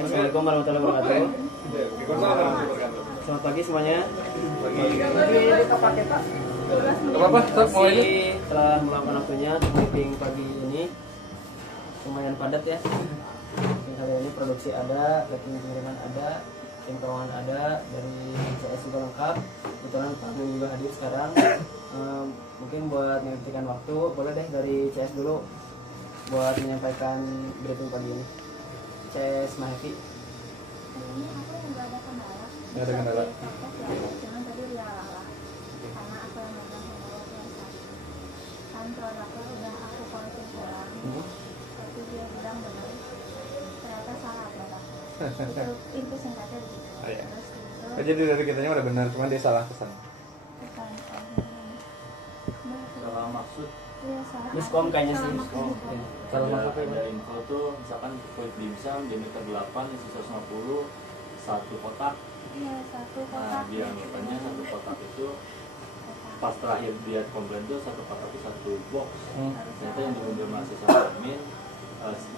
Assalamualaikum warahmatullahi wabarakatuh. Selamat pagi semuanya. Apa? Mau ini? Telah meluangkan waktunya untuk briefing pagi ini. Lumayan padat ya. Kali ini produksi ada, packing pengiriman ada, tim keuangan ada, dari CS juga lengkap. Kebetulan Pak Agung juga hadir sekarang. Mungkin buat menghentikan waktu, boleh deh dari CS dulu buat menyampaikan briefing pagi ini. CS Mahfi. Ini aku nggak ada kendala. Nggak ada kendala. Cuman tadi udah lah. Karena aku yang megang kendala biasa. Kan produknya udah aku konsul pulang. Tapi dia bilang benar. Ternyata salah produk. Itu singkatnya begitu. Oh, iya. Terus itu. Jadi dari kitanya udah benar, cuma dia salah pesan. Bukan. Salah maksud. Iya salah. Miskom kayaknya sih. Miskom. Salah Ada, masuk ada info tuh misalkan kulit dimsum diameter 8 isi 150 satu kotak. Iya satu Nah kotak. diameternya satu kotak itu pas terakhir dia komplain tuh satu kotak itu satu box. Ternyata yang dikonfirmasi sama admin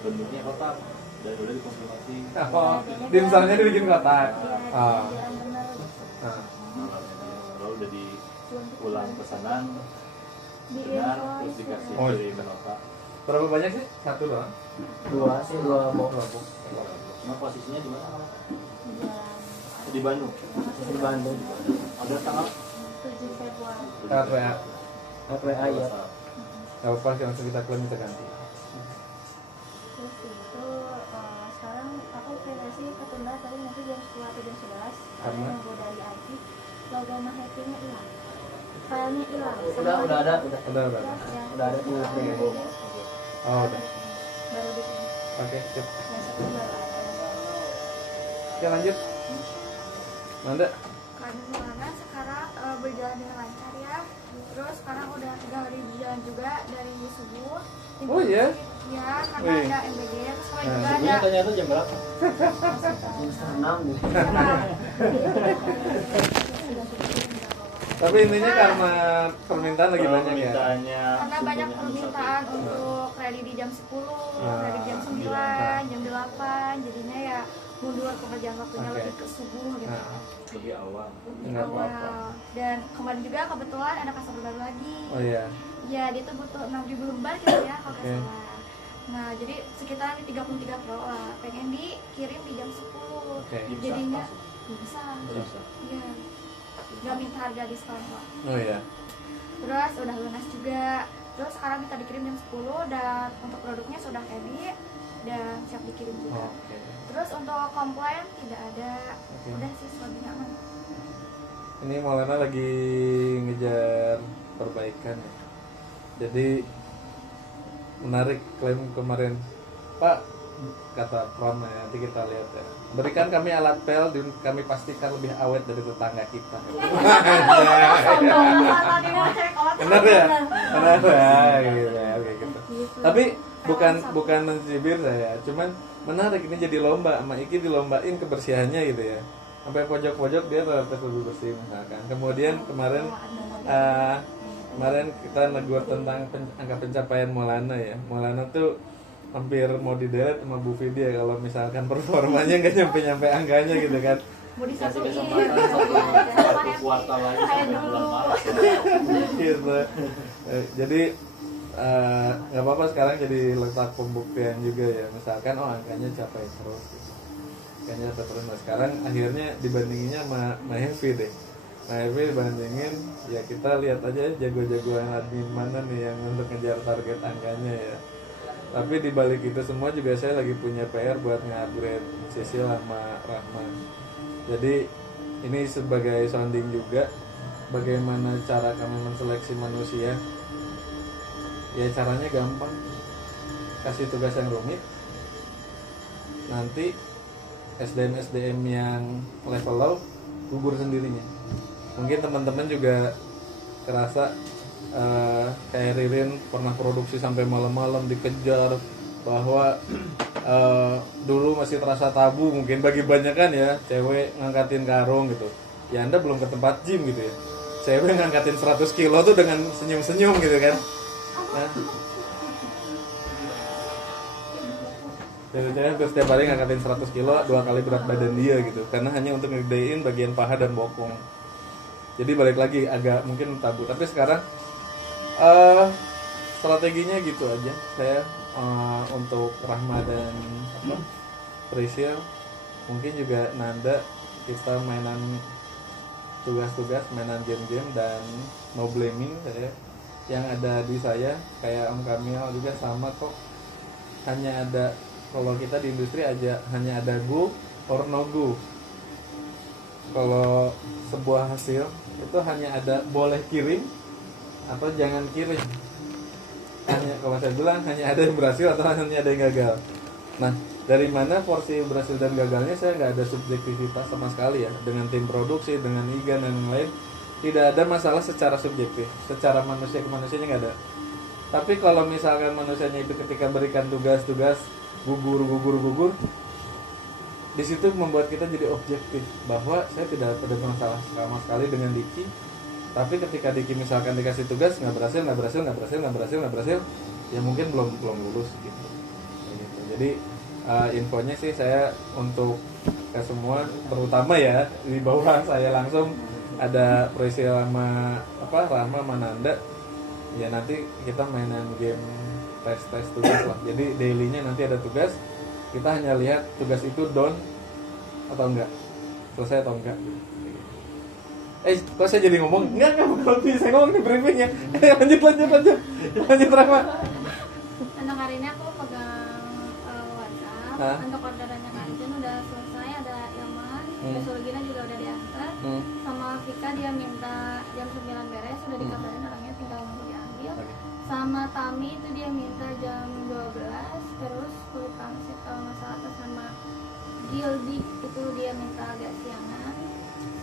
bentuknya kotak dan udah dikonfirmasi. Oh, dimsumnya dibikin kotak. Ah. Bilang benar. Nah, Lalu udah diulang pesanan Di benar invoice. terus dikasih Oh. kirim nota. berapa banyak sih? Satu doang. dua box. Cuma posisinya di mana? Jalan. Di Bandung. Di Bandung. Ada tanggal 7 Februari. Lewat WA. WA ya. Gak apa-apa sih, langsung kita klaim kita ganti. Terus itu sekarang aku kreasi ketunda tadi nanti jam 10 atau jam 11 Karena? karena nunggu dari IT logo Mahetinya hilang, filenya hilang. Udah ada. Udah. Ya, Udah ada tinggal baru tinggal. Oh, udah. di sini. Oke, sip. Besoknya baru ada. Oke, lanjut. Manda. Karena sekarang berjalan dengan lancar ya. Terus sekarang udah 3 hari berjalan juga dari subuh. Oh, iya? Ya, karena Wih. ada MBG. Terus Nah, juga Sebenarnya ada ternyata jam berapa? Jam 6 nih. Tapi intinya karena permintaan lagi banyak ya. Permintaannya karena banyak sumbernya permintaan satu. untuk ready di jam 10, Ah, ready jam 9, jam 8. Jadinya ya mundur pekerjaan waktunya Oke. lebih ke subuh gitu. Nah, Lebih awal. Lebih nggak awal. apa-apa. Dan kemarin juga kebetulan ada customer baru lagi. oh iya. Ya, dia tuh butuh 6.000 lembar gitu ya kalau nggak Oke. salah. Nah, jadi sekitar 33 kilo lah. Pengen dikirim di jam 10. Oke. Jadinya bisa. Bisa. Iya. Nggak minta harga diskon kok. Oh iya. Terus udah lunas juga. Terus sekarang kita dikirim jam 10 dan untuk produknya sudah ready dan siap dikirim juga. Oke. Terus untuk komplain tidak ada. Oke. Udah sih selebihnya aman. Ini Maulana lagi ngejar perbaikan ya. Jadi menarik klaim kemarin, Pak, kata Pram ya, nanti kita lihat ya. Berikan kami alat pel, kami pastikan lebih awet dari tetangga kita. Benar ya? Benar ya, gitu ya, oke gitu. Tapi bukan mencibir saya, cuman menarik ini jadi lomba, sama Iki dilombain kebersihannya gitu ya. Sampai pojok-pojok dia tetap lebih bersih misalkan. Kemudian kemarin kita negur tentang angka pencapaian Maulana ya. Maulana tuh hampir mau di-delete sama Bu Vidi ya kalau misalkan performanya nggak nyampe angkanya gitu kan. Mau Kasih disatuin. kesempatan satu kuartal lagi Kayak sampai bulan dulu. Maret. Gitu. Jadi nggak apa-apa sekarang jadi letak pembuktian juga ya. Misalkan angkanya capai terus gitu. Angkanya capai terus. Nah sekarang akhirnya dibandinginnya sama Heavy deh. Nah Heavy dibandingin ya kita lihat aja jago-jagoan admin mana nih yang untuk ngejar target angkanya ya. Tapi di balik itu semua juga saya lagi punya PR buat nge-upgrade Sisil sama Rahman. Jadi ini sebagai sounding juga bagaimana cara kami menseleksi manusia. Ya caranya gampang. Kasih tugas yang rumit. Nanti SDM yang level low gugur sendirinya. Mungkin teman-teman juga kerasa kayak Ririn pernah produksi sampai malam-malam dikejar bahwa dulu masih terasa tabu mungkin bagi banyak kan ya cewek ngangkatin karung gitu ya Anda belum ke tempat gym gitu ya cewek ngangkatin 100 kilo tuh dengan senyum-senyum gitu kan nah, Saya hampir setiap hari ngangkatin 100 kilo 2 kali berat badan dia gitu, karena hanya untuk ngegedein bagian paha dan bokong. Jadi balik lagi agak mungkin tabu, tapi sekarang strateginya gitu aja saya untuk Rahma dan Priscil, mungkin juga Nanda, kita mainan tugas-tugas, mainan game-game dan no blaming saya. Yang ada di saya kayak Om Kamil juga sama kok, hanya ada, kalau kita di industri aja hanya ada go or no go. Kalau sebuah hasil itu hanya ada boleh kirim atau jangan kirim. Hanya, kalau saya bilang hanya ada yang berhasil atau hanya ada yang gagal. Nah, dari mana porsi berhasil dan gagalnya saya nggak ada subjektivitas sama sekali ya. Dengan tim produksi, dengan IGAN dan lain-lain, tidak ada masalah secara subjektif. Secara manusia ke manusianya nggak ada. Tapi kalau misalkan manusianya itu ketika berikan tugas-tugas gugur, di situ membuat kita jadi objektif bahwa saya tidak ada masalah sama sekali dengan Diki. Tapi ketika Diki misalkan dikasih tugas nggak berhasil, ya mungkin belum lulus gitu. Jadi infonya sih saya untuk ke semua, terutama ya di bawah saya langsung ada Priscil sama Rahma sama Nanda. Ya nanti kita mainan game tes tugas lah. Jadi dailynya nanti ada tugas, kita hanya lihat tugas itu done atau enggak, selesai atau enggak. Kok saya jadi ngomong? Enggak, bukan saya ngomong di briefingnya. Lanjut Rahma. Untuk hari ini aku pegang WhatsApp. Untuk orderannya Kanjeng udah selesai, ada Ilman, Sulgina juga udah diantar. Sama Vika dia minta jam 9 beres, sudah dikabarin orangnya tinggal nunggu diambil. Sama Tami itu dia minta jam 12, terus kulit pangsit kalau nggak salah sama Gildi itu dia minta agak siangan.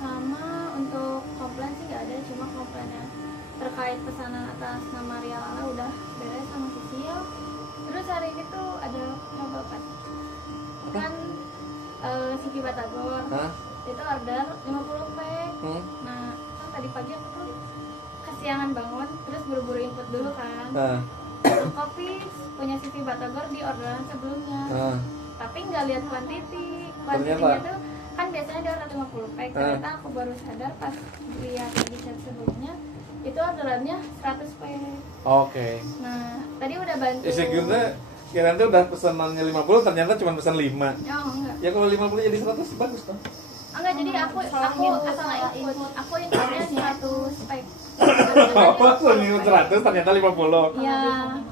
Sama untuk komplain sih nggak ada, cuma komplainnya terkait pesanan atas nama Ria Lala udah beres sama Sisil. Terus hari ini tuh ada berapa kan Siki Batagor itu order 50 pack. Nah kan tadi pagi aku tuh kesiangan bangun, terus buru-buru input dulu kan. Kopi punya Siki Batagor di orderan sebelumnya, tapi nggak lihat kuantitinya tuh kan biasanya dia order 50 pack. Ternyata aku baru sadar pas lihat di chat sebelumnya itu orderannya 100 pack. Oke. Nah tadi udah bantu. Insecure kira tuh udah pesanannya 50, ternyata cuma pesan 5. Oh enggak. Ya kalau 50 jadi 100 bagus dong. Enggak, jadi aku asal input. Aku inputnya 100 pack. Apa tuh nih 100 ternyata 50. Iya,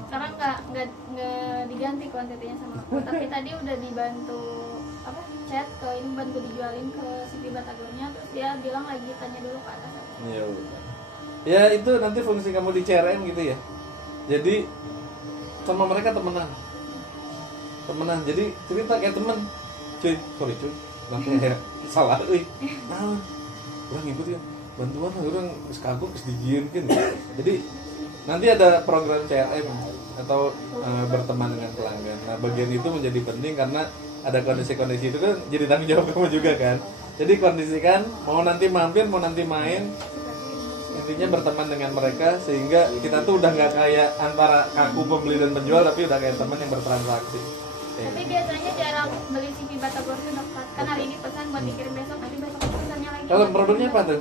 sekarang enggak diganti kuantitinya sama aku. Tapi tadi udah dibantu chat ke ini, bantu dijualin ke Siti Batagornya, terus dia bilang lagi tanya dulu ke atas. Iya udah. Ya itu nanti fungsi kamu di CRM gitu ya. Jadi sama mereka temenan. Jadi cerita kayak temen. Cuy, nanti salah euy. Nah, urang ngikut ya. Bantuan orang geus kagok geus dijieunkeun. Jadi nanti ada program CRM atau berteman dengan pelanggan. Nah, bagian itu menjadi penting karena ada kondisi-kondisi itu kan jadi tanggung jawab kamu juga kan. Jadi kondisikan mau nanti mampir, mau nanti main, intinya berteman dengan mereka sehingga kita tuh udah nggak kayak antara kaku pembeli dan penjual, tapi udah kayak teman yang bertransaksi. Tapi biasanya jarang beli Siki Batagor tuh dekat. Kan hari ini pesan buat dikirim besok, nanti besok pesannya lagi. Kalau produknya apa tuh?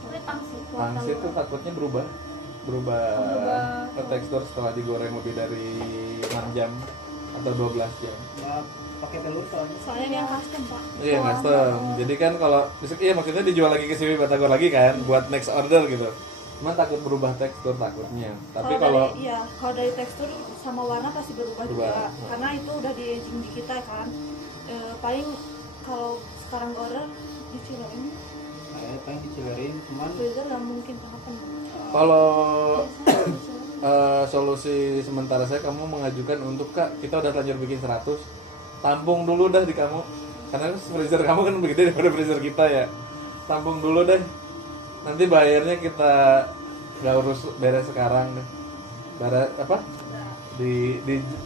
Kulit pangsit. Pangsit tuh takutnya berubah ke tekstur setelah digoreng lebih dari 6 jam atau 12 jam. Pakai telur Soalnya dia custom, Pak. Iya, custom. Jadi kan kalau maksudnya dijual lagi ke Siti Batagor lagi kan buat next order gitu. Cuman takut berubah tekstur takutnya. Tapi kalau dari tekstur sama warna pasti berubah juga. Karena itu udah di aging di kita kan. Paling kalau sekarang order di Cilering. Paling dicelerin, cuman Freezer nggak mungkin tahapan. kalau solusi sementara saya, kamu mengajukan untuk Kak, kita udah lanjut bikin 100, tampung dulu dah di kamu, karena freezer kamu kan begitu daripada freezer kita ya. Tampung dulu deh, nanti bayarnya kita nggak urus beres sekarang deh.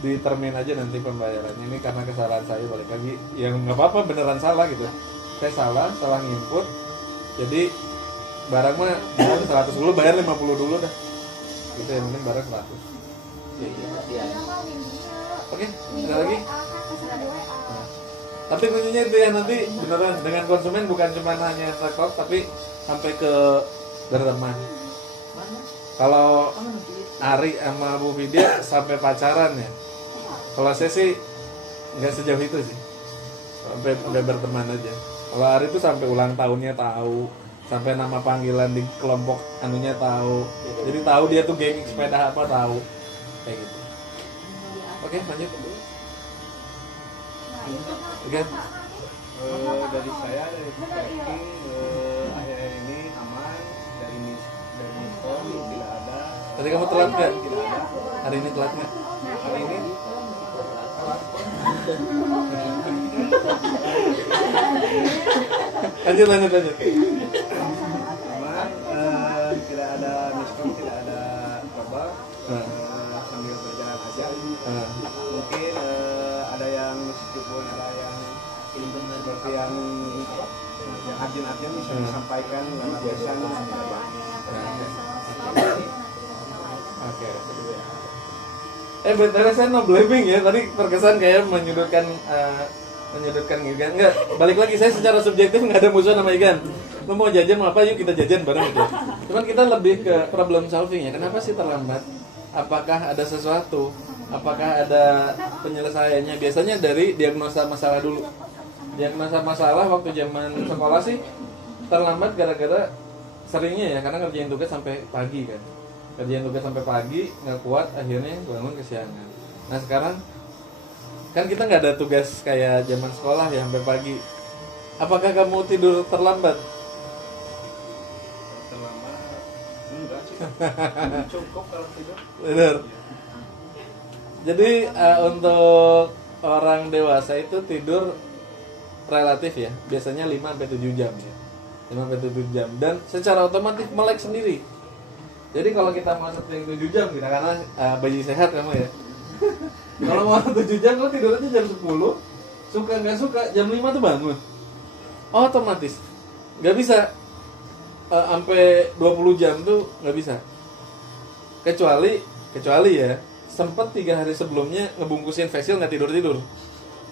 Di termin aja nanti pembayarannya. Ini karena kesalahan saya, balik lagi yang nggak apa-apa, beneran salah gitu. Saya salah nginput, jadi barang mah 100 dulu, bayar 50 dulu dah. Itu yang penting barang 100. Oke, ada lagi? di WA. Tapi kuncinya itu ya nanti beneran dengan konsumen bukan cuma hanya rekod tapi sampai ke berteman. Kalau Ari sama Bu Vidya sampai pacaran ya. Kalau saya sih nggak sejauh itu sih, sampai berteman aja. Kalau Ari itu sampai ulang tahunnya tahu, sampai nama panggilan di kelompok anunya tahu. Jadi tahu dia tuh geng sepeda apa tahu, kayak gitu. Oke, lanjut. Nah itu kan Oke. Dari saya dari tracking akhir-akhir ini aman, dari miskom tidak ada. Tadi kamu telat nggak? Hari ini telat nggak? Hari ini Lanjut. aman, tidak ada miskom, tidak ada korban, sambil berjalan aja. Mungkin ada yang meskipun ada yang seperti yang arjen-arjen bisa disampaikan lewat pesan. kalau ada yang stop Oke. BTW saya no blaming ya, tadi terkesan kayak menyudutkan Igan. Enggak, balik lagi saya secara subjektif nggak ada musuh sama Igan. Lu mau jajan mau apa, yuk kita jajan bareng gitu. Cuman kita lebih ke problem solving ya. Kenapa sih terlambat? Apakah ada sesuatu? Apakah ada penyelesaiannya? Biasanya dari diagnosa masalah dulu. Diagnosa masalah waktu zaman sekolah sih terlambat gara-gara seringnya ya, karena ngerjain tugas sampai pagi kan. Kerjain tugas sampai pagi, nggak kuat, akhirnya bangun kesiangan. Nah sekarang kan kita nggak ada tugas kayak zaman sekolah ya sampai pagi. Apakah kamu tidur terlambat? Terlambat enggak sih, cukup kalau tidur. Benar. Jadi untuk orang dewasa itu tidur relatif ya, biasanya 5-7 jam ya. 5-7 jam dan secara otomatis melek sendiri. Jadi kalau kita masuk yang 7 jam kita karena bayi sehat kamu ya. Kalau mau 7 jam lo tidur aja jam 10. Suka nggak suka jam 5 tuh bangun. Otomatis. Nggak bisa sampai 20 jam tuh nggak bisa. Kecuali ya sempet 3 hari sebelumnya ngebungkusin facial nggak tidur.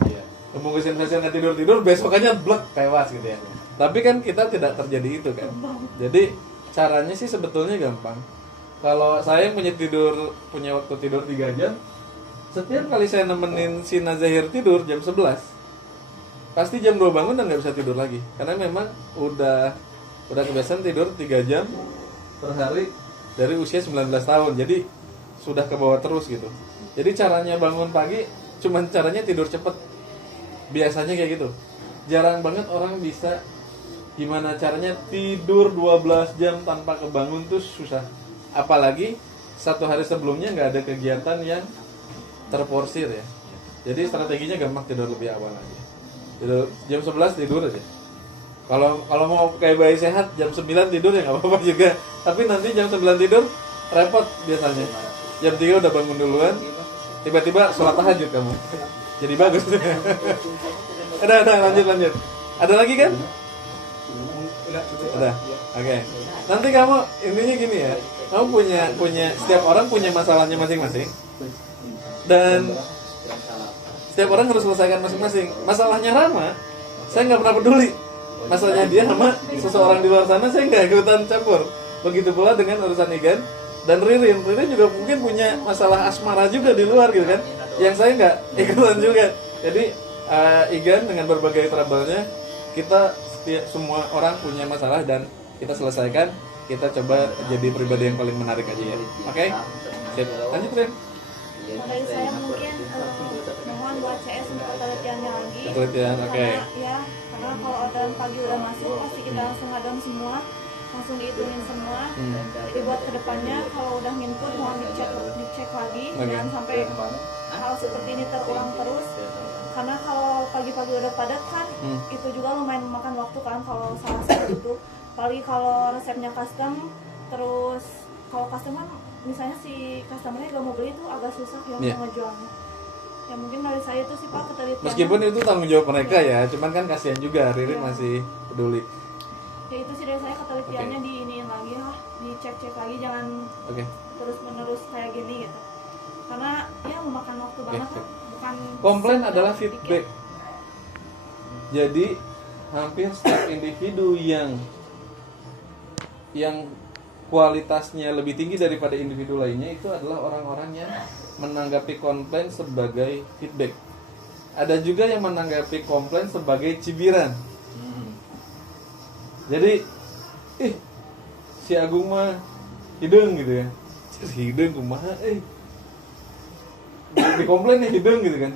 Iya. Ngebungkusin facial nggak tidur, besokannya blek tewas gitu ya. Tapi kan kita tidak terjadi itu kan. Jadi caranya sih sebetulnya gampang. Kalau saya punya waktu tidur 3 jam, setiap kali saya nemenin si Nazahir tidur jam 11, pasti jam 2 bangun dan nggak bisa tidur lagi. Karena memang udah kebiasaan tidur 3 jam per hari dari usia 19 tahun. Jadi sudah ke bawah terus gitu. Jadi caranya bangun pagi cuman caranya tidur cepet. Biasanya kayak gitu. Jarang banget orang bisa gimana caranya tidur 12 jam tanpa kebangun tuh susah. Apalagi satu hari sebelumnya nggak ada kegiatan yang terporsir ya. Jadi strateginya gampang tidur lebih awal aja. Tidur jam 11 tidur aja. Kalau mau kayak bayi sehat jam 9 tidur ya nggak apa-apa juga. Tapi nanti jam 9 tidur repot biasanya. Jam 3 udah bangun duluan. Tiba-tiba sholat tahajud kamu. Jadi bagus. Udah lanjut. Ada lagi kan? Udah. Oke. Nanti kamu intinya gini ya. Kamu punya setiap orang punya masalahnya masing-masing. Dan setiap orang harus selesaikan masing-masing. Masalahnya Rama, saya nggak pernah peduli. Masalahnya dia sama seseorang di luar sana, saya nggak ikutan campur. Begitu pula dengan urusan Igan dan Ririn. Ririn juga mungkin punya masalah asmara juga di luar gitu kan. Yang saya nggak ikutan juga. Jadi Igan dengan berbagai trouble-nya, kita semua orang punya masalah dan kita selesaikan. Kita coba jadi pribadi yang paling menarik aja ya. Oke? Sip. Lanjut Rin. Dari saya mungkin mohon buat CS untuk penelitiannya lagi. Penelitian, oke. Karena kalau orderan pagi udah masuk pasti kita langsung ngadon semua, langsung dihitungin semua. Jadi buat kedepannya kalau udah nginput mohon dicek lagi, jangan sampai hal seperti ini terulang terus. Karena kalau pagi-pagi udah padat kan, itu juga lumayan memakan waktu kan kalau salah itu. Apalagi kalau resepnya custom, terus kalau custom kan misalnya si customernya gak mau beli itu agak susah ya mau ngejualnya. Ya mungkin dari saya itu sih Pak ketelitian. Meskipun itu tanggung jawab mereka ya, cuman kan kasihan juga Ririn masih peduli. Ya itu sih dari saya ketelitiannya diiniin lagi lah, dicek-cek lagi, jangan terus menerus kayak gini gitu. Karena ya memakan waktu banget kan, bukan akan komplain adalah feedback. Jadi hampir setiap individu yang kualitasnya lebih tinggi daripada individu lainnya itu adalah orang-orang yang menanggapi komplain sebagai feedback. Ada juga yang menanggapi komplain sebagai cibiran. Jadi, si Agung mah hidung gitu ya. Si hidung kumaha dikomplain nih hidung gitu kan.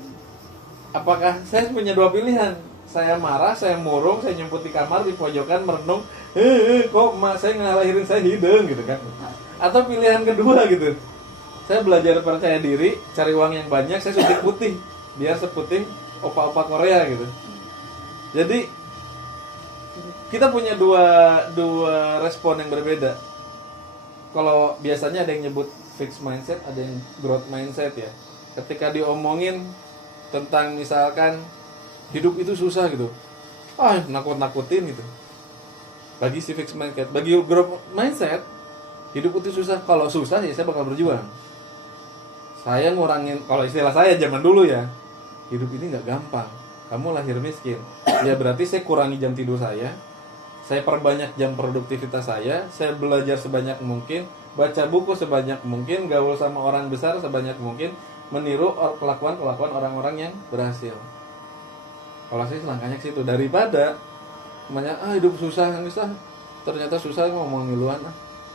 Apakah saya punya dua pilihan? Saya marah, saya murung, saya nyemput di kamar di pojokan merenung, kok emak saya ngalahirin saya hidung gitu kan. Atau pilihan kedua gitu, saya belajar percaya diri, cari uang yang banyak, saya suntik putih biar seputih opa-opa Korea gitu. Jadi kita punya dua respon yang berbeda. Kalau biasanya ada yang nyebut fixed mindset, ada yang growth mindset ya. Ketika diomongin tentang misalkan hidup itu susah gitu, nakut-nakutin gitu. Bagi si fixed mindset, bagi growth mindset, hidup itu susah. Kalau susah ya saya bakal berjuang. Saya ngurangin, kalau istilah saya zaman dulu ya, hidup ini nggak gampang. Kamu lahir miskin, ya berarti saya kurangi jam tidur saya perbanyak jam produktivitas saya belajar sebanyak mungkin, baca buku sebanyak mungkin, gaul sama orang besar sebanyak mungkin, meniru kelakuan orang-orang yang berhasil. Kalau saya langkahnya ke situ, daripada namanya hidup susah, ternyata susah ngomong ngiluan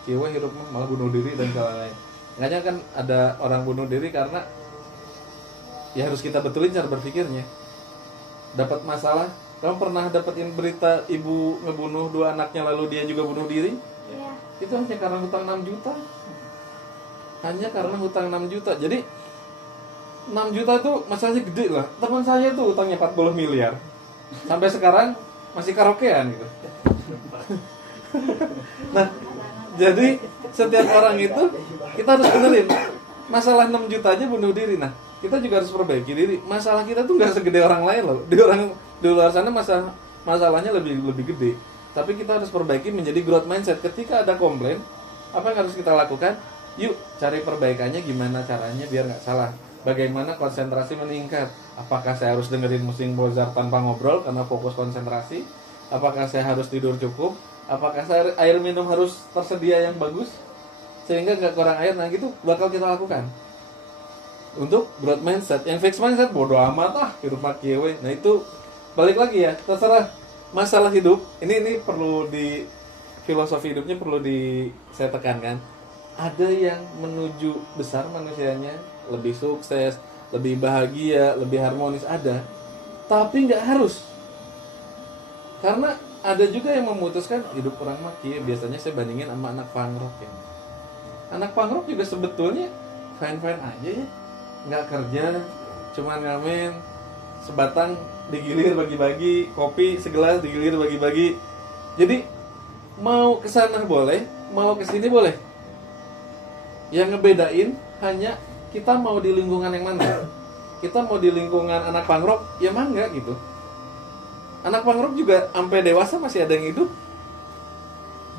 kiwe hidup malah bunuh diri dan lain-lain. Makanya kan ada orang bunuh diri karena ya harus kita betulin cara berpikirnya. Dapat masalah, kamu pernah dapetin berita ibu ngebunuh 2 anaknya lalu dia juga bunuh diri? Iya. Itu hanya karena hutang 6 juta. Hanya karena hutang 6 juta. Jadi 6 juta itu masalahnya gede lah. Teman saya tuh hutangnya 40 miliar. Sampai sekarang masih karaokean gitu. Nah, jadi setiap orang itu kita harus benerin. Masalah 6 juta aja bunuh diri. Nah, kita juga harus perbaiki diri. Masalah kita tuh nggak segede orang lain loh. Di luar sana masalahnya lebih gede. Tapi kita harus perbaiki menjadi growth mindset. Ketika ada komplain, apa yang harus kita lakukan? Yuk cari perbaikannya gimana caranya biar nggak salah. Bagaimana konsentrasi meningkat? Apakah saya harus dengerin musik Mozart tanpa ngobrol karena fokus konsentrasi? Apakah saya harus tidur cukup? Apakah saya air minum harus tersedia yang bagus sehingga nggak kurang air? Nah gitu bakal kita lakukan untuk growth mindset. Yang fixed mindset bodo amat hidup makiwe. Nah itu balik lagi ya, terserah. Masalah hidup ini perlu di filosofi hidupnya perlu saya tekankan. Ada yang menuju besar manusianya, lebih sukses, lebih bahagia, lebih harmonis, ada. Tapi nggak harus. Karena ada juga yang memutuskan hidup kurang maki. Biasanya saya bandingin sama anak punk rock ya. Anak punk rock juga sebetulnya fine-fine aja ya. Nggak kerja, cuman ngamen, sebatang digilir bagi-bagi, kopi segelas digilir bagi-bagi. Jadi mau kesana boleh, mau kesini boleh. Yang ngebedain hanya kita mau di lingkungan yang mana. Kita mau di lingkungan anak punk rock, ya mangga gitu. Anak punk rock juga sampai dewasa masih ada yang hidup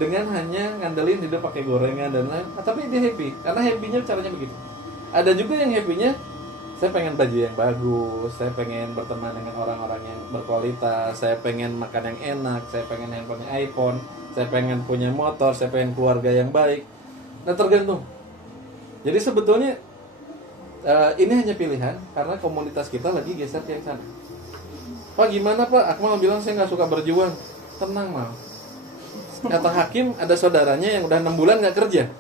dengan hanya ngandelin hidup pakai gorengan dan lain. Tapi dia happy, karena happy-nya caranya begitu. Ada juga yang happy-nya, saya pengen baju yang bagus, saya pengen berteman dengan orang-orang yang berkualitas, saya pengen makan yang enak, saya pengen handphone iPhone, saya pengen punya motor, saya pengen keluarga yang baik. Nah tergantung. Jadi sebetulnya ini hanya pilihan karena komunitas kita lagi geser ke yang sana. Pak gimana Pak? Akmal bilang saya nggak suka berjuang. Tenang Mal. Kata Hakim ada saudaranya yang udah 6 bulan nggak kerja.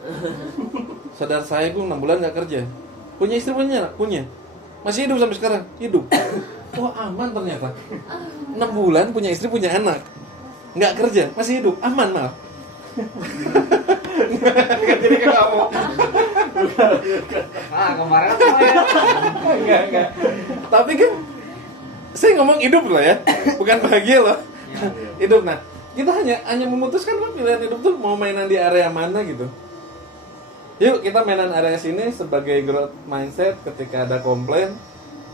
Saudara saya gue 6 bulan nggak kerja. Punya istri punya anak? Punya. Masih hidup sampai sekarang? Hidup. Wah aman ternyata. 6 bulan punya istri punya anak. Nggak kerja, masih hidup. Aman Mal. Jadi kamu. Kemarin apa ya? Enggak. Tapi kan saya ngomong hidup loh ya, bukan bahagia loh. Hidup. Nah, kita hanya memutuskan kan pilihan hidup tuh mau mainan di area mana gitu. Yuk kita mainan area sini sebagai growth mindset. Ketika ada komplain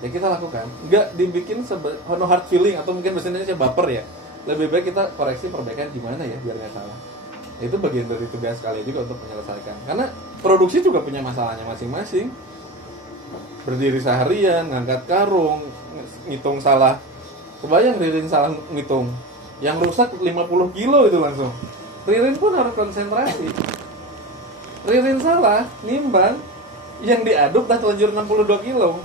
ya kita lakukan. Enggak dibikin no hard feeling atau mungkin bahasa Indonesia baper ya. Lebih baik kita koreksi perbaikan gimana ya biar nggak salah. Itu bagian dari tugas kalian juga untuk menyelesaikan. Karena produksi juga punya masalahnya masing-masing. berdiri seharian, ngangkat karung, ngitung salah. Kebayang Ririn salah ngitung. Yang rusak 50 kilo itu langsung. Ririn pun harus konsentrasi. Ririn salah, nimbang, yang diaduk dah terlanjur 62 kilo.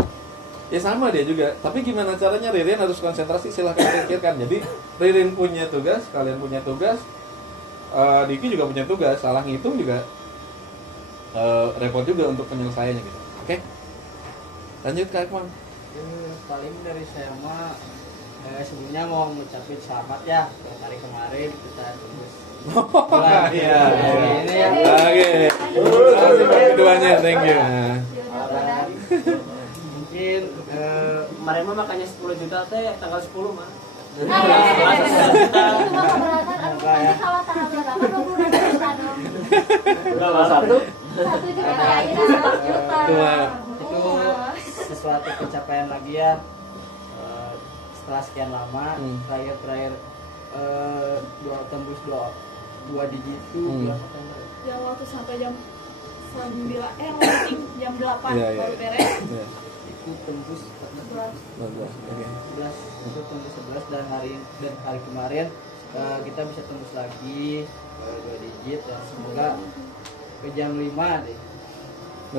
Ya sama dia juga. Tapi gimana caranya Ririn harus konsentrasi, silahkan pikirkan. Jadi Ririn punya tugas, kalian punya tugas, Diki juga punya tugas. Salah ngitung juga repot juga untuk penyelesaiannya gitu. Oke? Lanjut Kak Akmal. Paling dari saya mah sebelumnya mau ngucapin selamat ya buat hari kemarin kita tembus bulan Iya. ini ya. Oke. Terima kasih buat keduanya, thank you. Mungkin kemarin mah makanya 10 juta teh tanggal 10 mah. Itu mah keberatan, aduh nanti kalau tanggal berapa 20 juta dong. Udah satu. 1 juta lagi 100 juta. Itu sesuatu pencapaian lagi ya. Setelah sekian lama terakhir tembus dua digit itu berapa tanggal? Ya waktu sampai jam 9 jam 8 Iya, baru iya. beres. Iya. Itu tembus 12. Oke. 11 itu tembus 11 dan hari kemarin kita bisa tembus lagi 2 digit dan semoga ke jam 5 deh.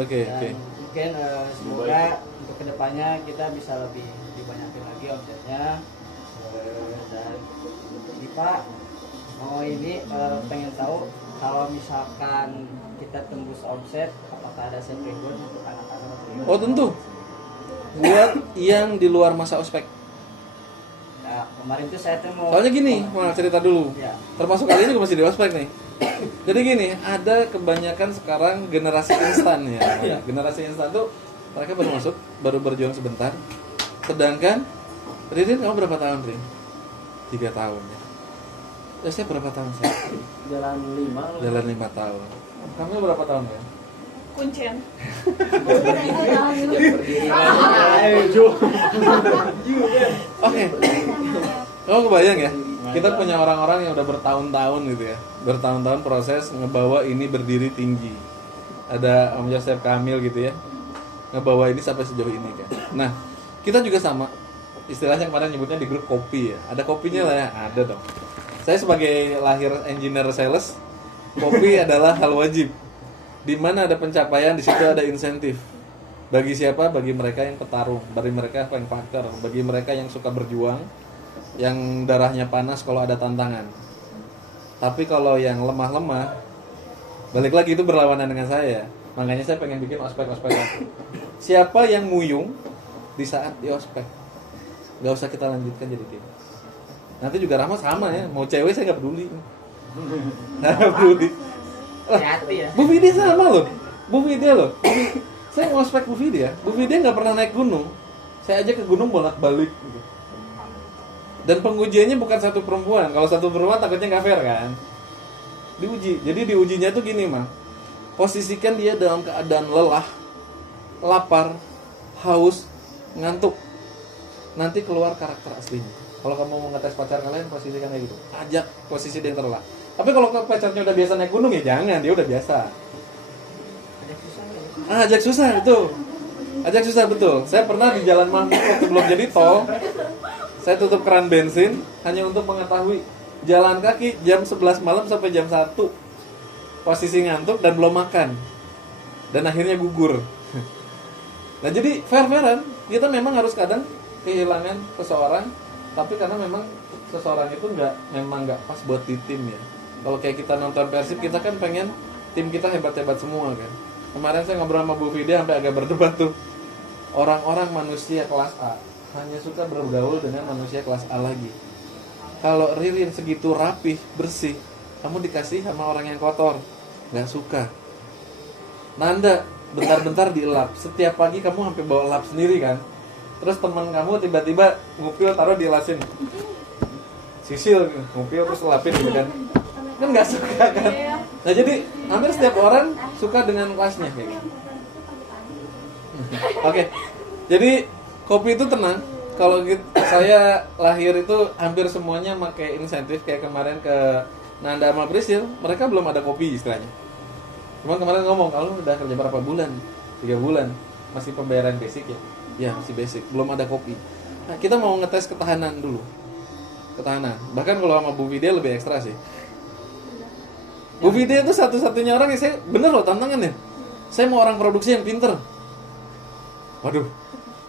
Oke. Dan mungkin semoga untuk kedepannya kita bisa lebih dibanyakin lagi omsetnya. Dan ini Pak mau ini pengen tahu kalau misalkan kita tembus omset apakah ada set reward untuk anak-anak atau gimana? Oh tentu. Buat yang di luar masa ospek. Nah, kemarin tuh saya tuh mau Soalnya gini, mau cerita dulu. Ya. Termasuk kali ini juga masih di ospek nih. Jadi gini, ada kebanyakan sekarang generasi instan ya. Generasi instan tuh mereka baru masuk, baru berjuang sebentar. Sedangkan Ririn kamu berapa tahun, Rin? 3 tahun ya. Ya saya berapa tahun saya? jalan 5 Jalan 5 tahun. Kamu berapa tahun ya? Kuncen. Oke. Kamu kebayang ya? Kita punya orang-orang yang udah bertahun-tahun gitu ya. Bertahun-tahun proses ngebawa ini berdiri tinggi. Ada Om Yosef Kamil gitu ya. Ngebawa ini sampai sejauh ini kan. Nah, kita juga sama. Istilahnya kemarin nyebutnya di grup kopi ya. Ada kopinya lah ya, ada dong. Saya sebagai lahir engineer sales, kopi adalah hal wajib. Di mana ada pencapaian, di situ ada insentif. Bagi siapa? Bagi mereka yang petarung, bagi mereka yang fighter, bagi mereka yang suka berjuang, yang darahnya panas kalau ada tantangan. Tapi kalau yang lemah-lemah, balik lagi itu berlawanan dengan saya. Makanya saya pengen bikin ospek-ospek. Siapa yang nguyung di saat di ospek? Gak usah kita lanjutkan jadi tim. Nanti juga Rahma sama ya, mau cewek saya gak peduli. Gak peduli. hati-hati ya. Bu Vidya sama loh. Bu Vidya loh. Saya mau ospek Bu Vidya. Bu Vidya nggak pernah naik gunung. Saya aja ke gunung bolak-balik. Gitu. Dan pengujiannya bukan satu perempuan. Kalau satu perempuan takutnya nggak fair kan. Diuji. Jadi diujinya tuh gini mah. Posisikan dia dalam keadaan lelah, lapar, haus, ngantuk. Nanti keluar karakter aslinya. Kalau kamu mau ngetes pacar kalian, posisikan kayak gitu. Ajak posisi dia yang terlelah. Tapi kalau pacarnya udah biasa naik gunung ya jangan, dia udah biasa. Ajak susah betul. Ajak susah betul. Saya pernah di Jalan Mahmud waktu belum jadi tol. Saya tutup keran bensin hanya untuk mengetahui jalan kaki jam 11 malam sampai jam 1. Posisi ngantuk dan belum makan. Dan akhirnya gugur. Nah, jadi fair-fairan, kita memang harus kadang kehilangan seseorang, tapi karena memang seseorang itu memang nggak pas buat di tim ya. Kalau kayak kita nonton Persib, kita kan pengen tim kita hebat-hebat semua kan. Kemarin saya ngobrol sama Bu Vidya sampai agak berdebat tuh. Orang-orang manusia kelas A hanya suka bergaul dengan manusia kelas A lagi. Kalau Ririn segitu rapih, bersih, kamu dikasih sama orang yang kotor, nggak suka. Nanda bentar-bentar dielap. Setiap pagi kamu sampai bawa lap sendiri kan. Terus teman kamu tiba-tiba ngupil taruh di lasin. Sisil ngupil terus lapin gitu kan. Kan nggak suka kan. Nah jadi hampir setiap orang suka dengan kelasnya kayak gitu. Oke. Jadi kopi itu tenang. Kalau saya lahir itu hampir semuanya pakai insentif kayak kemarin ke Nanda sama Prisil, mereka belum ada kopi istilahnya. Cuma kemarin ngomong, kalau udah kerja berapa bulan? 3 bulan. masih pembayaran basic ya? Ya masih basic, belum ada kopi. Nah, kita mau ngetes ketahanan dulu. Ketahanan. Bahkan kalau sama Bu Vidya lebih ekstra sih. Bu Vidya itu satu-satunya orang yang saya bener loh tantangannya. Saya mau orang produksi yang pinter. Waduh,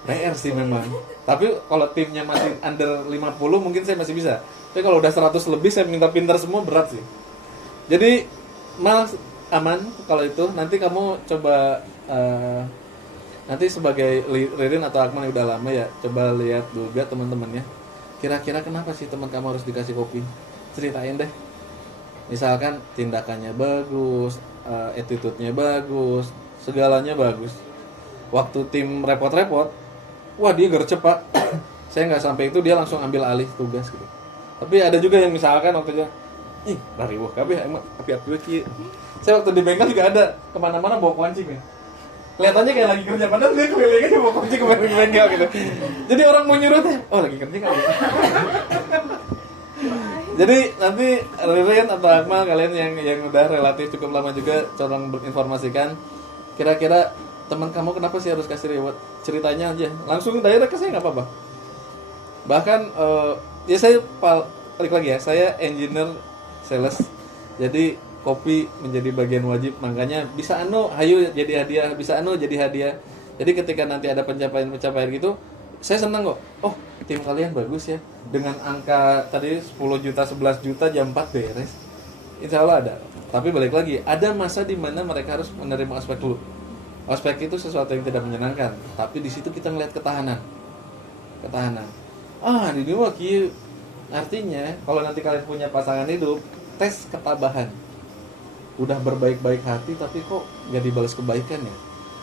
PR sih memang. Tapi kalau timnya masih under 50 mungkin saya masih bisa. Tapi kalau udah 100 lebih saya minta pinter semua berat sih. Jadi malah aman kalau itu. Nanti kamu coba nanti sebagai Ririn atau Akmal yang udah lama ya, coba lihat juga teman-temannya. Kira-kira kenapa sih teman kamu harus dikasih kopi? Ceritain deh. Misalkan tindakannya bagus, attitude-nya bagus, segalanya bagus. Waktu tim repot-repot, wah dia gercep pak. Saya nggak sampai itu dia langsung ambil alih tugas gitu. Tapi ada juga yang misalkan waktu itu, ih lari wah kabeh emang api-api. Saya waktu di bengkel juga ada kemana-mana bawa kunci ya. Kelihatannya kayak lagi kerja, padahal dia kelilingnya bawa kunci ke bengkel gitu. Jadi orang mau nyuruh teh, oh lagi kerja kali. Jadi nanti Ririn atau Akmal kalian yang udah relatif cukup lama juga tolong berinformasikan kira-kira teman kamu kenapa sih harus kasih reward, ceritanya aja langsung direct ke saya nggak apa-apa. Bahkan ya saya balik lagi ya, saya engineer sales, jadi kopi menjadi bagian wajib, makanya bisa hayu jadi hadiah, bisa jadi hadiah. Jadi ketika nanti ada pencapaian gitu, saya senang kok. Oh, tim kalian bagus ya. Dengan angka tadi 10 juta, 11 juta jam 4 beres. Insya Allah ada. Tapi balik lagi, ada masa di mana mereka harus menerima ospek dulu. Ospek itu sesuatu yang tidak menyenangkan, tapi di situ kita ngeliat ketahanan. Di ini mah artinya kalau nanti kalian punya pasangan hidup, tes ketabahan. Udah berbaik-baik hati tapi kok gak dibalas kebaikan ya.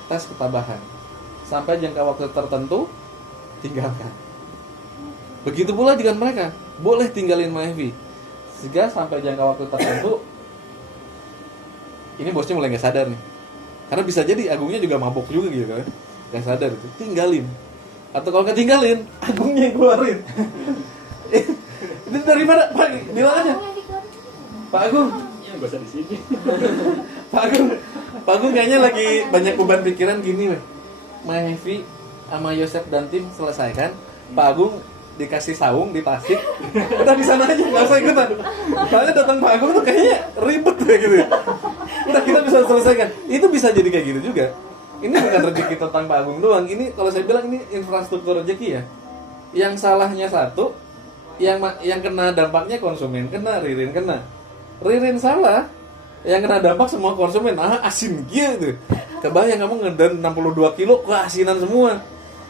Tes ketabahan. Sampai jangka waktu tertentu tinggalkan. Begitu pula dengan mereka, boleh tinggalin Maevi. Sehingga sampai jangka waktu tertentu ini bosnya mulai gak sadar nih. Karena bisa jadi Agungnya juga mabok juga gitu kan. Gak sadar itu, tinggalin. Atau kalau gak tinggalin, Agungnya yang keluarin. Itu dari mana? Pak, bilang aja. Pak Agung. Iya, gak usah di sini. Pak Agung kayaknya lagi banyak beban pikiran gini weh. Maevi sama Yosef dan tim selesaikan. Pak Agung dikasih saung di Tasik. Udah di sana aja, nggak usah ikutan. Soalnya datang Pak Agung tuh kayaknya ribet kayak gitu. Udah kita bisa selesaikan. Itu bisa jadi kayak gitu juga. Ini bukan rezeki tentang Pak Agung doang. Ini kalau saya bilang ini infrastruktur rezeki ya. Yang salahnya satu, yang kena dampaknya konsumen kena, Ririn kena. Ririn salah, yang kena dampak semua konsumen. Asin gitu. Kebayang kamu ngedan 62 kilo keasinan semua.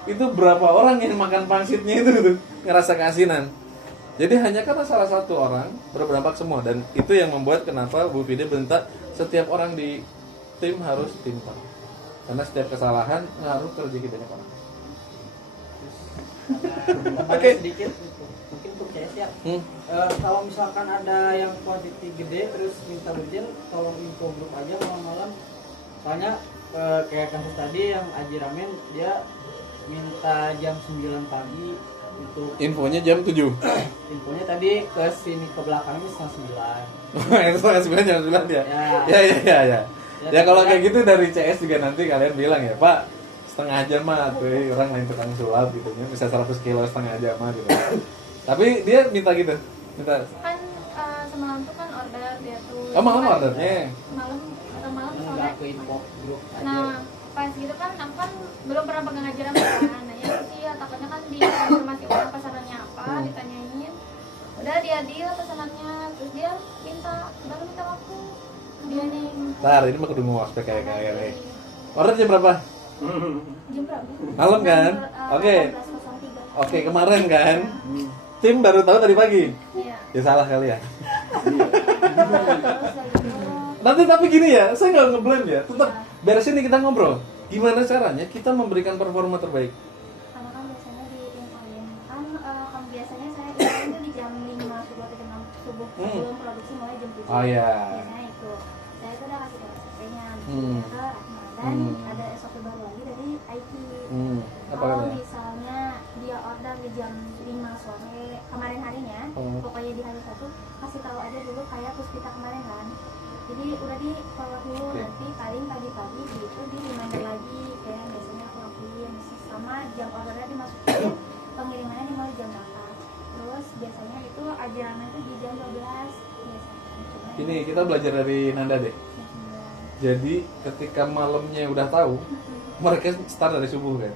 Itu berapa orang yang makan pangsitnya itu gitu, ngerasa keasinan. Jadi hanya karena salah satu orang berdampak semua. Dan itu yang membuat kenapa Bu Vidya bentak setiap orang di tim harus timpang. Karena setiap kesalahan ngaruh ke rezeki banyak orang. Oke. Sedikit mungkin untuk CS ya. Kalau misalkan ada yang kuantiti gede terus minta urgent, tolong info grup aja malam-malam. Soalnya kayak kasus tadi yang Aji Ramen, dia minta jam 9 pagi untuk infonya jam 7. Infonya tadi ke sini ke belakangnya setengah 9. Setengah 9 jam 9 ya. Ya. Ya kalau kayak gitu dari CS juga nanti kalian bilang ya, Pak, setengah jam mah tuh orang lain tukang sulap gitu ya. Bisa 100 kilo setengah jam mah gitu. Tapi dia minta gitu. Minta Kan semalam tuh kan order dia tuh. malam ordernya. Malam enggak ke sore. info grup aja. Nah, pas gitu kan aku kan belum pernah pegang ajaran kan. Nah, ya sih ya takutnya kan dikonfirmasi orang pesanannya apa, ditanyain. Udah dia deal pesanannya, terus dia baru minta waktu. Dia nih. Ntar ini mah kudu mau aspek kayak nih. Order jam berapa? Jam berapa? Malam kan? Oke. 18.03. Oke, kemarin kan. Tim baru tahu tadi pagi. Iya. Ya salah kali ya. Terus Nanti tapi gini ya, saya nggak ngeblame ya. Tetap beresin nih kita ngobrol. Gimana caranya kita memberikan performa terbaik? karena kan biasanya diinfoin kan biasanya saya infoin itu di jam 5 subuh atau jam 6 subuh sebelum produksi mulai jam 7. Oh iya. Biasanya itu saya itu udah kasih SOP-nya ke Rahma dan ada SOP baru lagi dari IT. Apa Kalau katanya? misalnya dia order di jam 5 sore kemarin harinya, pokoknya di hari satu kasih tahu aja dulu kayak Puspita kemarin kan. Jadi udah di follow dulu, nanti paling pagi-pagi gitu di reminder lagi kayak biasanya aku pertama jam ordernya dimasukin, pengirimannya dimulai jam berapa. Terus biasanya itu ajarannya itu di jam 12 biasanya. Cuma Ini kita belajar dari Nanda deh. jam 9. Jadi ketika malamnya udah tahu, mereka start dari subuh kan.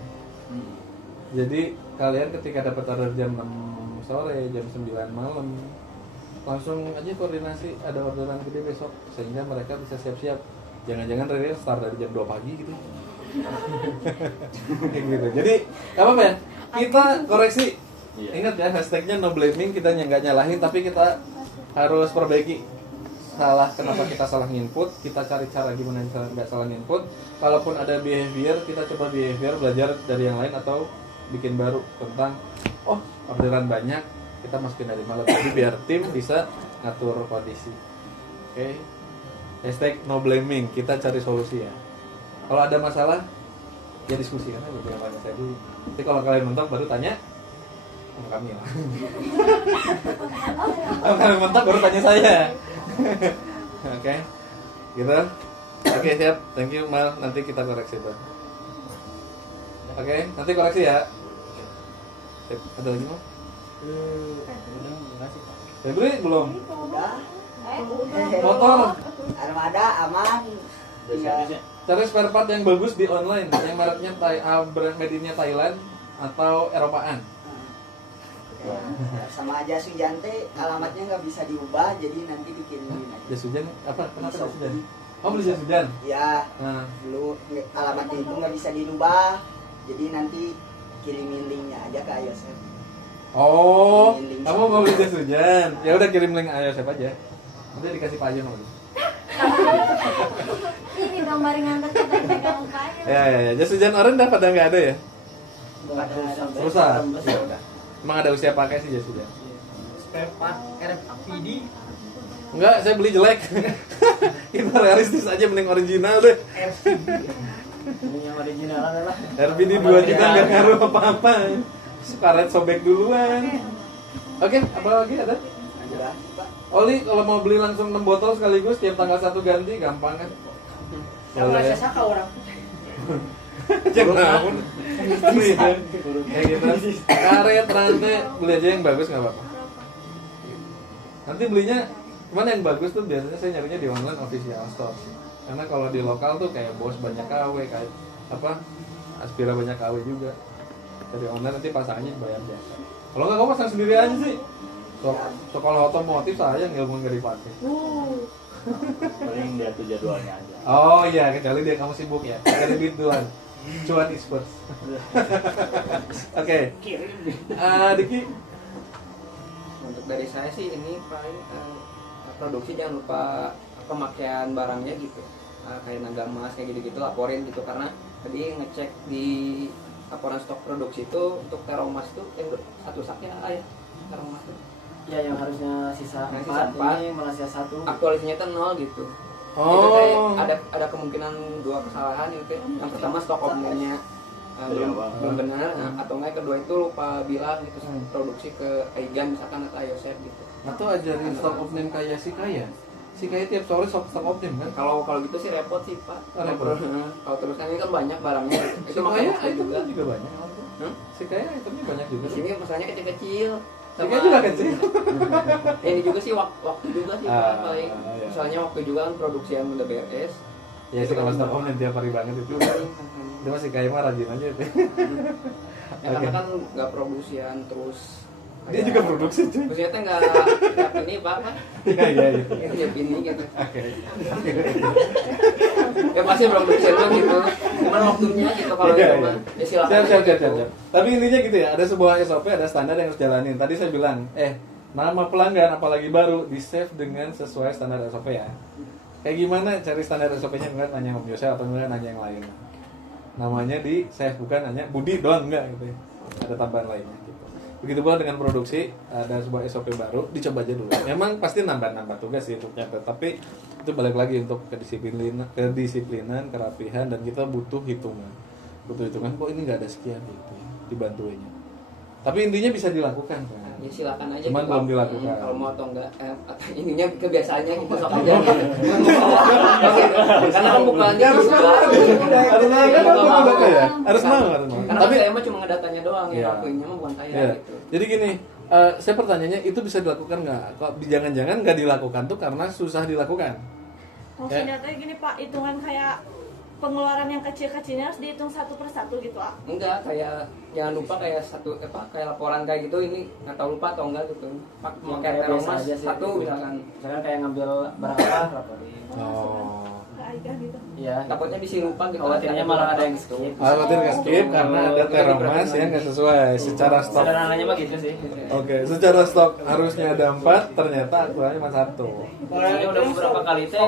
Jadi kalian ketika dapat order jam 6 sore, jam 9 malam, langsung aja koordinasi ada orderan gede besok, sehingga mereka bisa siap-siap. Jangan-jangan real start dari jam 2 pagi gitu. Kayak gitu. Jadi apa ya? Kita koreksi. Iya. Ingat ya, hashtagnya no blaming, kita nggak nyalahin, tapi kita harus perbaiki. Kenapa kita salah input, kita cari cara gimana nggak salah input. Kalaupun ada behavior, kita coba behavior, belajar dari yang lain atau bikin baru tentang orderan banyak, kita masukin dari malam. Jadi biar tim bisa ngatur kondisi. Oke. Hashtag no blaming, kita cari solusi ya. Kalau ada masalah, ya diskusi kan aja, jangan tanya saya dulu. Nanti kalau kalian mentok baru tanya sama kami lah. Kalau kalian mentok baru tanya saya. Oke, gitu. Oke, siap. Thank you Mal. Nanti kita koreksi Bang. Oke, nanti koreksi ya. Sip. Ada lagi Mal? Udah, makasih Pak. Febri belum? Udah. Motor. Armada aman. Udah servisnya. Cari spare part yang bagus di online, yang mereknya brand made-nya Thailand atau Eropaan. Ya, sama aja Sujante, alamatnya nggak bisa diubah, jadi nanti dikirimin aja. Jas hujan apa? Kenapa jas hujan? Oh, beli jas hujan. Ya, Nah, dulu alamatnya itu nggak bisa dirubah, jadi nanti kirimin linknya aja ke iOS. oh, kamu mau beli jas hujan? Ya udah kirim link iOS aja. Nanti dikasih Pak Ayon lagi. Ini dong mari nganter kita pegang mukanya. Ya. Jas hujan orange pada nggak ada ya? Rusak. Ya udah. Emang ada usia pakai sih jas hujan? Spare part RFID Enggak, saya beli jelek. Kita realistis aja, mending original deh. ini yang original adalah RBD 2 juta nggak ngaruh apa-apa. Karet sobek duluan. Oke, apa lagi ada? Udah, Pak. Oli, kalau mau beli langsung 6 botol sekaligus tiap tanggal 1 ganti, gampang kan? Boleh. Saka orang. Jangan. Kayak gitu. Karet, rantai, beli aja yang bagus nggak apa-apa. Nanti belinya, cuman yang bagus tuh biasanya saya nyarinya di online official store. Karena kalau di lokal tuh kayak Bos banyak KW, kayak apa Aspira banyak KW juga. Dari online nanti pasangannya bayar biasa. Kalau nggak kamu pasang sendiri aja sih. Sekolah otomotif sayang ilmu nggak dipakai. Paling dia tuh jadwalnya aja. Oh iya, kecuali dia kamu sibuk ya. Cari duit duluan. Cuan is first. Oke. Diki. untuk dari saya sih ini paling produksi jangan lupa pemakaian barangnya gitu. Kayak naga emas kayak gitu-gitu laporin gitu, karena tadi ngecek di laporan stok produksi itu untuk teromas tuh yang satu sak ya teromas tuh. Ya yang harusnya sisa Yang 4 sisa 4, ini malah sisa 1. Aktualisasinya itu 0 gitu. Itu Oh. kayak ada kemungkinan 2 kesalahan gitu. Yang pertama stok openingnya belum benar, atau enggak kedua itu lupa bilang gitu produksi ke Aigan misalkan atau Ayosef gitu. Atau ajarin stock opening kayak si Kaya. Si Kaya tiap sore stock opening kan? Kalau gitu sih repot sih Pak. Oh, repot. Kalau terus kan ini kan banyak barangnya. Si Itu makanya Kaya juga. itemnya juga banyak. Si Kaya itemnya banyak juga. Di sini masalahnya kecil-kecil. Si Kaya juga kecil. Ini juga sih waktu juga sih Pak paling. Iya. Misalnya waktu juga kan produksi yang udah beres. Ya sih kalau stock opening tiap hari banget itu. Itu masih Kaya mah rajin aja itu. Ya karena kan nggak produksian terus. Dia juga produksi cuy. Ternyata nggak ini Pak. Iya iya. Ya ini gitu. Oke. Ya pasti produksian tuh gitu. Cuman waktunya gitu kalau Iya, itu iya. mah. Ya silakan. Siap. gitu. Tapi intinya gitu ya, ada sebuah SOP, ada standar yang harus jalanin. Tadi saya bilang, nama pelanggan apalagi baru di save dengan sesuai standar SOP ya. Kayak gimana cari standar SOP-nya? Enggak nanya Om Yosef atau enggak nanya yang lain. Namanya di save, bukan nanya Budi doang, enggak gitu ya. Ada tambahan lainnya gitu. Begitu pula dengan produksi, ada sebuah SOP baru, dicoba aja dulu. Memang pasti nambah tugas sih untuk nyatet, tapi itu balik lagi untuk kedisiplinan, kerapihan, dan kita butuh hitungan. Kok ini nggak ada sekian gitu ya, dibantuinnya. Tapi intinya bisa dilakukan kan. Ya silakan aja. Cuman gitu. belum dilakukan. Kalau mau atau enggak, ininya kebiasaannya gitu sok aja. Karena kan pukulannya Harus juga. Harus mau kan aku ya. Harus mau. Karena Tapi saya mah cuma ngedatanya doang, Iya. ya lakuinnya mah bukan saya ya. gitu. Jadi gini, saya pertanyaannya itu bisa dilakukan nggak? Kok jangan-jangan nggak dilakukan tuh karena susah dilakukan? Maksudnya tuh gini Pak, hitungan kayak pengeluaran yang kecil-kecilnya harus dihitung satu persatu gitu ah. Enggak, kayak jangan lupa kayak kayak laporan kayak gitu ini nggak tahu lupa atau enggak gitu. Pakai termas aja sih. satu misalkan. Misalkan kayak ngambil berapa laporin. Oh. Ke Aiga gitu. Iya. Takutnya bisa lupa gitu. Khawatirnya malah ada yang skip. Khawatir nggak skip karena ada teromas yang nggak sesuai secara stok. Sederhananya mah gitu sih. Oke, secara stok harusnya ada 4, ternyata aktualnya cuma 1. Soalnya udah beberapa kali teh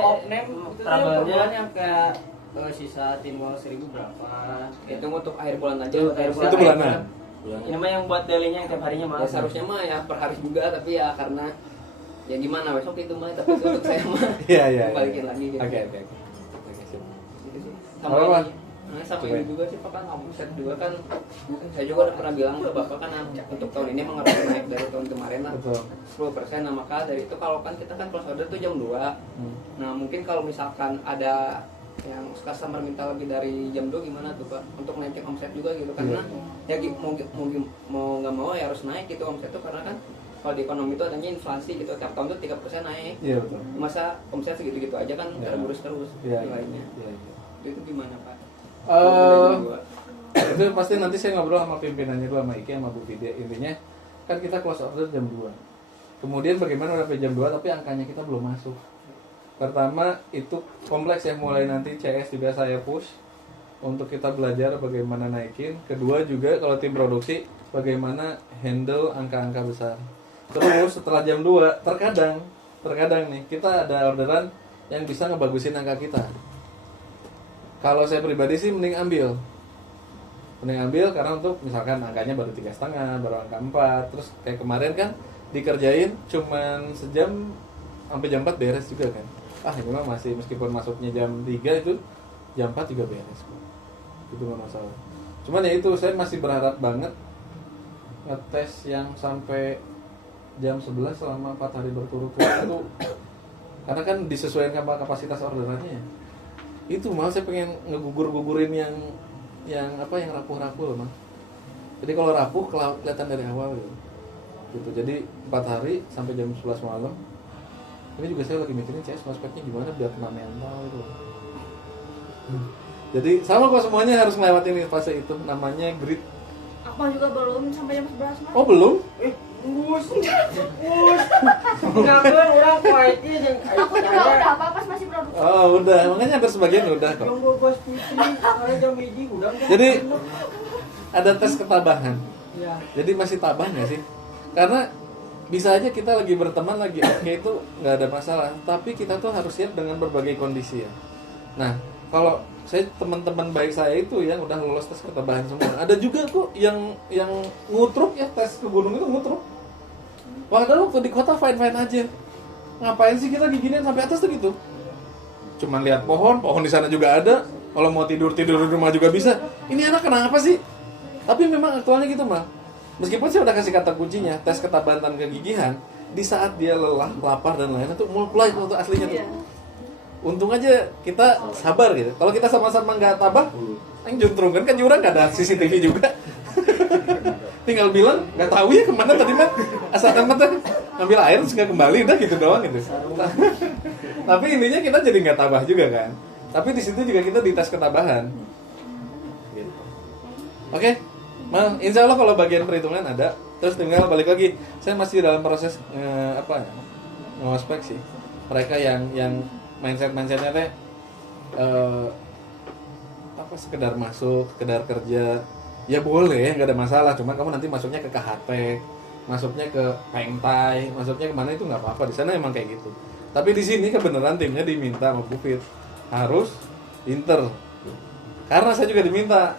trouble-nya yang kayak sisa timbal 1.000 berapa? itu untuk akhir bulan aja. Itu akhir bulan. Itu bulanan. Ini mah yang buat daily-nya yang tiap harinya mah. Ya seharusnya mah ya per hari juga, tapi ya karena ya gimana besok itu mah, tapi itu untuk saya mah Iya, iya. balikin lagi gitu. Oke. Gitu sih. Apa, Pak? Sama ini juga sih Pak, kan omset juga kan saya juga udah pernah bilang ke Bapak kan untuk tahun ini emang harus naik dari tahun kemarin lah Betul. 10%. Nah maka dari itu kalau kan kita kan close order tuh jam 2. Nah mungkin kalau misalkan ada yang customer minta lebih dari jam 2 gimana tuh Pak untuk naikin omset juga gitu, karena ya mau nggak mau ya harus naik gitu omset tuh, karena kan kalau di ekonomi itu adanya inflasi gitu, tiap tahun tuh 3% naik. Iya betul. Masa omset segitu-gitu aja kan Ya. terus Iya. nilainya. Iya. Itu gimana Pak? Itu pasti nanti saya ngobrol sama pimpinannya dulu, sama Iki sama Bu Vidya. Intinya kan kita close order jam 2. Kemudian bagaimana sampai jam 2 tapi angkanya kita belum masuk. Pertama itu kompleks ya, mulai nanti CS juga saya push untuk kita belajar bagaimana naikin. Kedua juga kalau tim produksi bagaimana handle angka-angka besar. Terus setelah jam 2 terkadang nih kita ada orderan yang bisa ngebagusin angka kita. Kalau saya pribadi sih mending ambil karena untuk misalkan angkanya baru 3,5, baru angka 4. Terus kayak kemarin kan dikerjain cuman sejam sampai jam 4 beres juga kan. Ini memang masih, meskipun masuknya jam 3 itu jam 4 juga beres kok. Itu nggak masalah. Cuman ya itu saya masih berharap banget ngetes yang sampai jam 11 selama 4 hari berturut-turut itu, karena kan disesuaikan sama kapasitas orderannya. Itu malah saya pengen ngegugur-gugurin yang rapuh-rapuh loh, Mas. Jadi kalau rapuh kelihatan dari awal gitu. Jadi 4 hari sampai jam 11 malam. Ini juga saya lagi mikirin CS prospeknya gimana biar kena mental itu. Jadi sama kok, semuanya harus ngelewatin fase itu, namanya grit. Akmal juga belum sampai jam 11 Mas. Oh belum? Ngapain orang kuaitnya yang Aku juga udah apa pas masih produksi. Oh udah, makanya ada sebagian udah kok. yang gue bos putih, sekarang jam ini udah. Jadi ada tes ketabahan. Ya. Jadi masih tabah nggak sih? Karena bisa aja kita lagi berteman lagi oke itu nggak ada masalah, tapi kita tuh harus siap dengan berbagai kondisi ya. Nah kalau saya teman-teman baik saya itu yang udah lulus tes ketabahan semua, ada juga kok yang ngutruk ya, tes ke gunung itu ngutruk. Padahal waktu di kota fine aja. Ngapain sih kita giginin sampai atas tuh gitu? Cuman lihat pohon di sana juga ada. Kalau mau tidur di rumah juga bisa. Ini anak kenapa sih? Tapi memang aktualnya gitu mah. Meskipun saya udah kasih kata kuncinya, tes ketabahan dan kegigihan, di saat dia lelah, lapar dan lain-lain itu mulai waktu aslinya tuh. Untung aja kita sabar gitu. Kalau kita sama-sama nggak tabah, yang juntrungan kan jurang nggak ada CCTV juga. Tinggal bilang nggak tahu ya kemana tadi mah, asal amat ngambil air terus nggak kembali, udah gitu doang gitu. Tapi intinya kita jadi nggak tabah juga kan. Tapi di situ juga kita dites ketabahan. Gitu. Oke. Mal, insya Allah kalau bagian perhitungan ada, terus tinggal balik lagi. Saya masih dalam proses ngospek sih. Mereka yang mindsetnya teh sekedar masuk, sekedar kerja, ya boleh, nggak ada masalah. Cuma kamu nanti masuknya ke KHT, masuknya ke Pengtai, masuknya kemana itu nggak apa-apa. Di sana emang kayak gitu. Tapi di sini kebenaran timnya diminta sama Bufit harus pinter. Karena saya juga diminta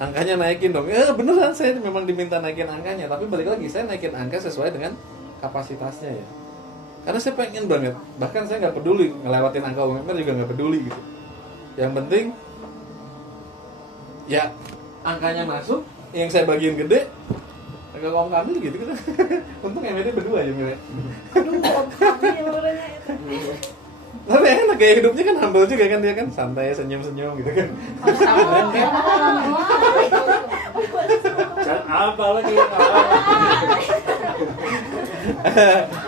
angkanya naikin dong. Beneran saya memang diminta naikin angkanya, tapi balik lagi saya naikin angka sesuai dengan kapasitasnya ya. Karena saya pengen banget, bahkan saya nggak peduli ngelewatin angka UMR juga nggak peduli gitu. Yang penting ya angkanya masuk, yang saya bagiin gede, Kalau Om Kamil gitu kan. Untung Emily berdua ya Mil. Aduh, Om Kamil orangnya itu. Tapi enak gaya hidupnya kan humble juga kan dia kan santai senyum-senyum gitu kan. Dan apa lagi?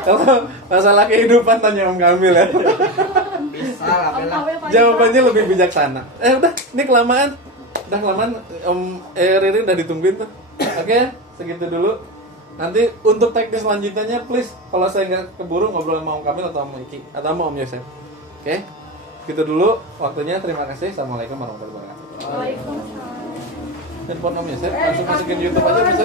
Kalau masalah kehidupan tanya Om Kamil ya. Bisa lah, Om Kamil paling Jawabannya lebih bijaksana. Udah, ini kelamaan. Udah kelamaan Om Ririn udah ditungguin tuh. Oke, segitu dulu. Nanti untuk tag selanjutnya please kalau saya nggak keburu ngobrol sama Om Kamil atau Om Iki atau sama Om Yosef. Oke, gitu dulu waktunya. Terima kasih. Assalamualaikum warahmatullahi wabarakatuh. Waalaikumsalam. Handphone Om Yosef langsung masukin YouTube aja bisa.